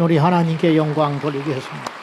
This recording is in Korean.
우리 하나님께 영광 돌리겠습니다.